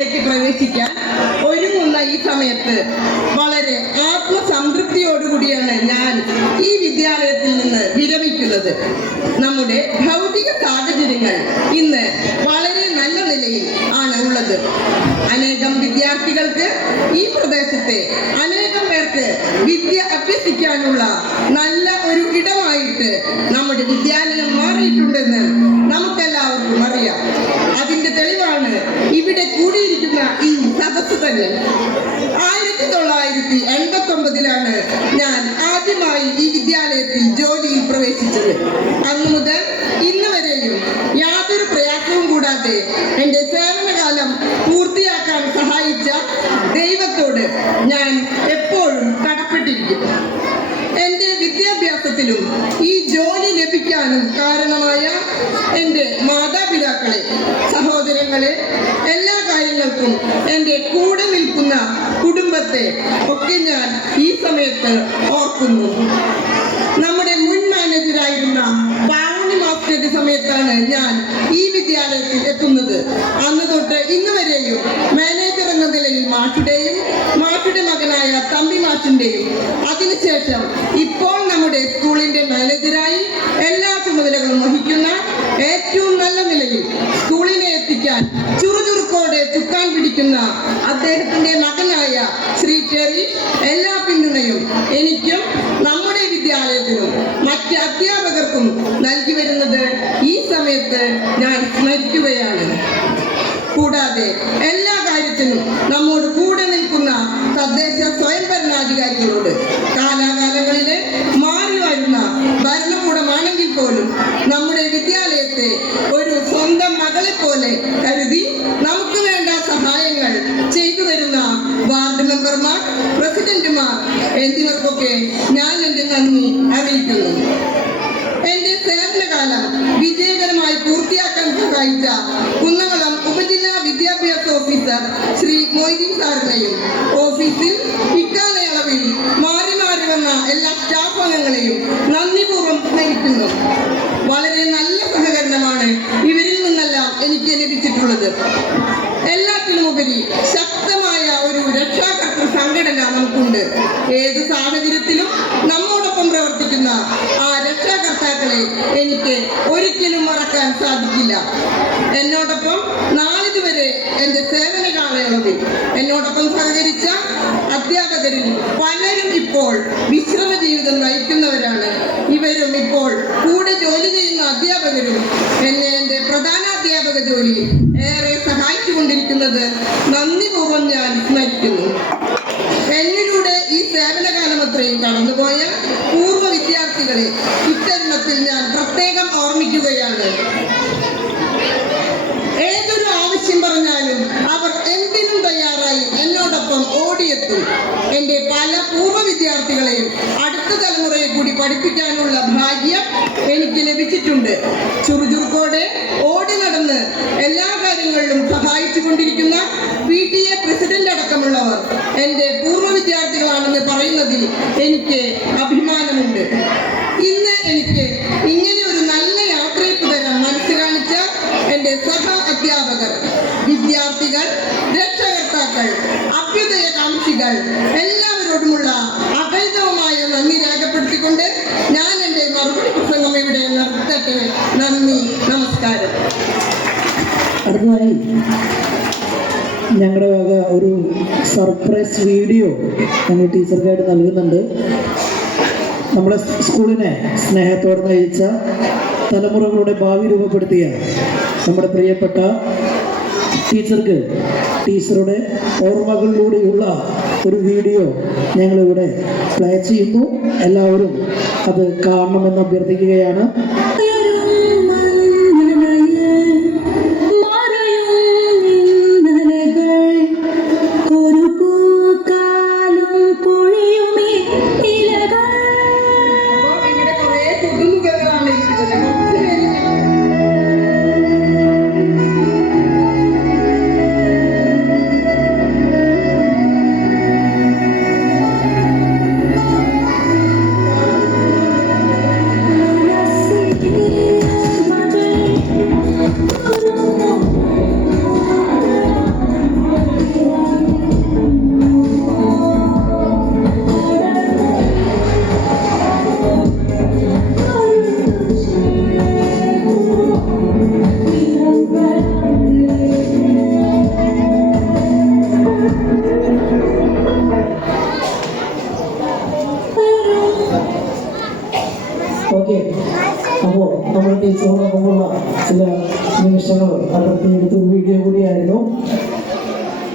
പ്രവേശിക്കാൻ ഒരുങ്ങുന്ന ഈ സമയത്ത് വളരെ ആത്മസംതൃപ്തിയോടുകൂടിയാണ് ഞാൻ ഈ വിദ്യാലയത്തിൽ നിന്ന് വിരമിക്കുന്നത്. നമ്മുടെ ഭൗതിക സാഹചര്യങ്ങൾ ഇന്ന് വളരെ നല്ല നിലയിൽ ആണ് ഉള്ളത്. അനേകം വിദ്യാർത്ഥികൾക്ക് ഈ പ്രദേശത്തെ അനേകം പേർക്ക് വിദ്യ അഭ്യസിക്കാനുള്ള നല്ല ഒരു ഇടമായിട്ട് നമ്മുടെ വിദ്യാലയം മാറിയിട്ടുണ്ടെന്ന് നമുക്കെല്ലാവർക്കും അറിയാം. അതിന്റെ തെളിവാണ് ഇവിടെ കൂടിയിരിക്കുന്ന ഈ സദസ്സ് തന്നെ. 1989 ഞാൻ ആദ്യമായി ഈ വിദ്യാലയത്തിൽ ജോലിയിൽ പ്രവേശിച്ചത്. അന്നു മുതൽ ഇന്ന് വരെയും യാതൊരു പ്രയാസവും കൂടാതെ എന്റെ സേവനകാലം പൂർത്തിയാക്കാൻ സഹായിച്ച ദൈവത്തോട് ഞാൻ എപ്പോഴും കടപ്പെട്ടിരിക്കുന്നു. എന്റെ വിദ്യാഭ്യാസത്തിലും ഈ ജോലി ലഭിക്കാനും കാരണമായ എന്റെ മാതാപിതാക്കളെ, സഹോദരങ്ങളെ, എല്ലാ കാര്യങ്ങൾക്കും എന്റെ കൂടെ നിൽക്കുന്ന കുടുംബത്തെ ഒക്കെ ഞാൻ ഈ സമയത്ത് ഓർക്കുന്നു. നമ്മുടെ മുൻ മാനേജരായിരുന്ന പാവണി മാസ്റ്ററുടെ സമയത്താണ് ഞാൻ ഈ വിദ്യാലയത്തിൽ എത്തുന്നത്. അന്ന് തൊട്ട് ഇന്ന് വരെയും മാനേജർ എന്ന നിലയിൽ മാഷുടെയും മാഷുടെ മകനായ തമ്പി മാഷിന്റെയും അതിനുശേഷം ഇപ്പോൾ നമ്മുടെ സ്കൂളിന്റെ മാനേജരായി എല്ലാ ചുമതലകളും വഹിക്കുന്ന ഏറ്റവും നല്ല നിലയിൽ സ്കൂളിനെ എത്തിക്കാൻ ചുറുചുറുക്കോടെ ചുക്കാൻ പിടിക്കുന്ന അദ്ദേഹത്തിന്റെ മകനായ ശ്രീ ടെറി എല്ലാ പിന്തുണയും എനിക്കും നമ്മുടെ വിദ്യാലയത്തിനും മറ്റ് അധ്യാപകർക്കും നൽകി വരുന്നത് ഈ സമയത്ത് ഞാൻ സ്മരിക്കുകയാണ്. കൂടാതെ എല്ലാ കാര്യത്തിനും നമ്മോട് കൂടെ നിൽക്കുന്ന തദ്ദേശ സ്വയംഭരണാധികാരികളോട് കാലാകാലങ്ങളിലെ മാറി വരുന്ന ഭരണകൂടമാണെങ്കിൽ പോലും നമ്മുടെ വിദ്യാലയത്തെ ഒരു സ്വന്തം മകളെ പോലെ കരുതി നമുക്ക് വേണ്ട സഹായങ്ങൾ ചെയ്തു തരുന്ന വാർഡ് മെമ്പർമാർ, പ്രസിഡന്റുമാർ എന്നിവർക്കൊക്കെ ഞാൻ എന്റെ നന്ദി അറിയിക്കുന്നു. എന്റെ സേവനകാലം വിജയകരമായി പൂർത്തിയാക്കാൻ സഹായിച്ച കുന്നംകുളം ഉപജില്ലാ വിദ്യാഭ്യാസ ഓഫീസർ ശ്രീ മൊയ്തീൻ സാറിനെയും ഓഫീസിൽ ഇക്കാലയളവിൽ മാറി മാറി വന്ന എല്ലാ സ്റ്റാഫ് അംഗങ്ങളെയും നന്ദിപൂർവ്വം സ്നേഹിക്കുന്നു. വളരെ നല്ല സഹകരണമാണ് ഇവരിൽ നിന്നെല്ലാം എനിക്ക് ലഭിച്ചിട്ടുള്ളത്. എല്ലാത്തിനുമുപരി ശക്തമായ ഒരു രക്ഷാകർതൃ സംഘടന നമുക്കുണ്ട്. ഏത് സാഹചര്യത്തിലും നമ്മോടൊപ്പം പ്രവർത്തിക്കുന്ന ആ രക്ഷാകർത്താക്കളെ എനിക്ക് ഒരിക്കലും മറക്കാൻ സാധിക്കില്ല. എന്നോടൊപ്പം നാളിതുവരെ എന്റെ സേവന കാലയളവിൽ എന്നോടൊപ്പം സഹകരിച്ച അധ്യാപകരിൽ പലരും ഇപ്പോൾ വിശ്രമ ജീവിതം നയിക്കുന്നവരാണ്. ഇവരും ഇപ്പോൾ കൂടെ ജോലി ചെയ്യുന്ന അധ്യാപകരും എന്നെ എന്റെ പ്രധാന അധ്യാപക ജോലിയിൽ ഏറെ സഹായിച്ചുകൊണ്ടിരിക്കുന്നത് നന്ദിപൂർവ്വം ഞാൻ സ്മരിക്കുന്നു. എന്നിലൂടെ ഈ സേവനകാലം അത്രയും കടന്നുപോയ പൂർവ്വ വിദ്യാർത്ഥികളെ ഇത്തരുണത്തിൽ ഞാൻ പ്രത്യേകം ഓർമ്മിക്കുകയാണ്. ഏതൊരു ആവശ്യം പറഞ്ഞാലും അവർ എന്തിനും തയ്യാറായി എന്നോടൊപ്പം ഓടിയെത്തും. എന്റെ പല പൂർവ്വ വിദ്യാർത്ഥികളെയും അടുത്ത തലമുറയെ കൂടി പഠിപ്പിക്കാനുള്ള ഭാഗ്യം എനിക്ക് ലഭിച്ചിട്ടുണ്ട്. ചുറുചുറുക്കോടെ ഓടി നടന്ന് എല്ലാ കാര്യങ്ങളിലും സഹായിച്ചു കൊണ്ടിരിക്കുന്ന PTA പ്രസിഡന്റ് അടക്കമുള്ളവർ എന്റെ പൂർവ്വ വിദ്യാർത്ഥികളാണെന്ന് പറയുന്നതിൽ എനിക്ക് അഭിമാനമുണ്ട്. ഇന്ന് എനിക്ക് ഇങ്ങനെ ഒരു നല്ല യാത്രയ്ക്ക് തരാൻ മനസ്സ് കാണിച്ച എന്റെ സഹ അധ്യാപകർ, വിദ്യാർത്ഥികൾ, രക്ഷകർത്താക്കൾ, അഭ്യുദയകാംക്ഷികൾ എല്ലാവരോടുമുള്ള അഭേദവുമായ നന്ദി രേഖപ്പെടുത്തിക്കൊണ്ട് ഞാൻ എന്റെ മറുപടി പ്രസംഗം ഇവിടെ നിർത്തട്ടെ. നന്ദി, നമസ്കാരം. അടുത്തതായി ഞങ്ങളുടെ വക ഒരു സർപ്രൈസ് വീഡിയോ ഞങ്ങൾ ടീച്ചർക്കായിട്ട് നൽകുന്നുണ്ട്. നമ്മുടെ സ്കൂളിനെ സ്നേഹത്തോടെ നയിച്ച, തലമുറകളുടെ ഭാവി രൂപപ്പെടുത്തിയ നമ്മുടെ പ്രിയപ്പെട്ട ടീച്ചർക്ക് ടീച്ചറുടെ ഓർമ്മകളിലൂടെയുള്ള ഒരു വീഡിയോ ഞങ്ങളിവിടെ പ്ലേ ചെയ്യുന്നു. എല്ലാവരും അത് കാണണമെന്ന് അഭ്യർത്ഥിക്കുകയാണ്. See ഓക്കെ, അപ്പോൾ നമ്മുടെ ടീച്ചറോടൊപ്പമുള്ള ചില നിമിഷങ്ങൾ അടർത്തിയെടുത്ത വീഡിയോ കൂടിയായിരുന്നു.